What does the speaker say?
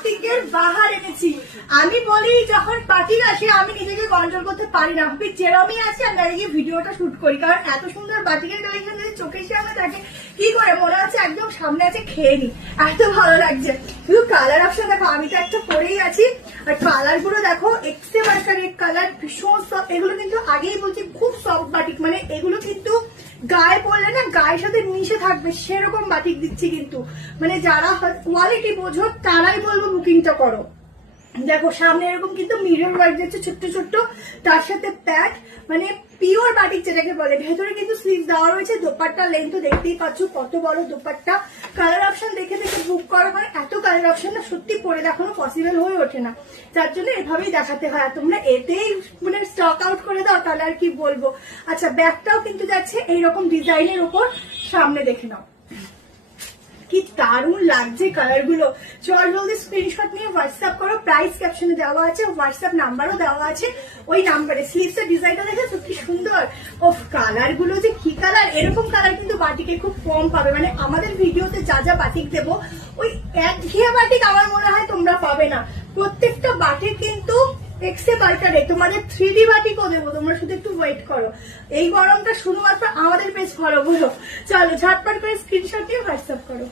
বাটিকের বাহার এনেছি। আমি বলি যখন বাটিক আসে আমি নিজেকে কন্ট্রোল করতে পারি না, যেরমই আছে আমি দাঁড়িয়ে ভিডিওটা শুট করি, কারণ এত সুন্দর বাটিকের কালেকশন যদি চোখের সামনে থাকে কি করে মনে হচ্ছে একদম সামনে আছে খেয়ে নি, এত ভালো লাগছে। শুধু কালার অপশন দেখো, আমি তো একটা পরেই আছি, আর কালার গুলো দেখো এক্সট্রা রেড কালার, ভীষণ সফট। এগুলো কিন্তু আগেই বলছি খুব সফট বাটিক, মানে এগুলো কিন্তু গায়ে পড়লে না গায়ের সাথে মিশে থাকবে সেরকম বাটিক দিচ্ছি কিন্তু, মানে যারা কোয়ালিটি বোঝো তারাই বলবো বুকিংটা করো। দেখো সামনে এরকম কিন্তু মিরর ওয়ার্ক যাচ্ছে ছোট্ট ছোট্ট, তার সাথে প্যাড, মানে পিওর বাটিক যেটাকে বলে। ভেতরে কিন্তু স্লিভ দেওয়া রয়েছে, দোপাট্টা লেন্থ দেখতেই পাচ্ছ কত বড় দোপাট্টা। কালার অপশন দেখে দেখে বুক করা হয়, এত কালার অপশন না সত্যি পরে দেখানো পসিবল হয়ে ওঠে না, যার জন্য এভাবেই দেখাতে হয়। তোমরা এতেই মানে স্টক আউট করে দাও তাহলে আর কি বলবো। আচ্ছা ব্যাগটাও কিন্তু যাচ্ছে এইরকম ডিজাইনের উপর, সামনে দেখে নাও কি দারুণ লাগছে কালার গুলো। চল জলদি স্ক্রিনশট নিয়ে হোয়াটসঅ্যাপ করো, প্রাইস ক্যাপশনে দেওয়া আছে, হোয়াটসঅ্যাপ নাম্বারও দেওয়া আছে ওই নাম্বারে। স্লিভস এর ডিজাইনটা দেখেছো কি সুন্দর, ও কালার গুলো যে কি কালার, এরকম কালার কিন্তু বাটিকে খুব কম পাবে। মানে আমাদের ভিডিওতে যা যা বাটিক দেবো ওই একঘেয়ে বাটিক আমার মনে হয় তোমরা পাবে না, প্রত্যেকটা বাটিক কিন্তু এক্সে বাল্টারে তোমাদের 3D বাটিকও দেবো, তোমরা শুধু একটু ওয়েট করো। এই গরমটা শুধুমাত্র আমাদের পেজ ফলো করো। চলো ঝটপট করে স্ক্রিনশট দিয়ে হোয়াটসঅ্যাপ করো।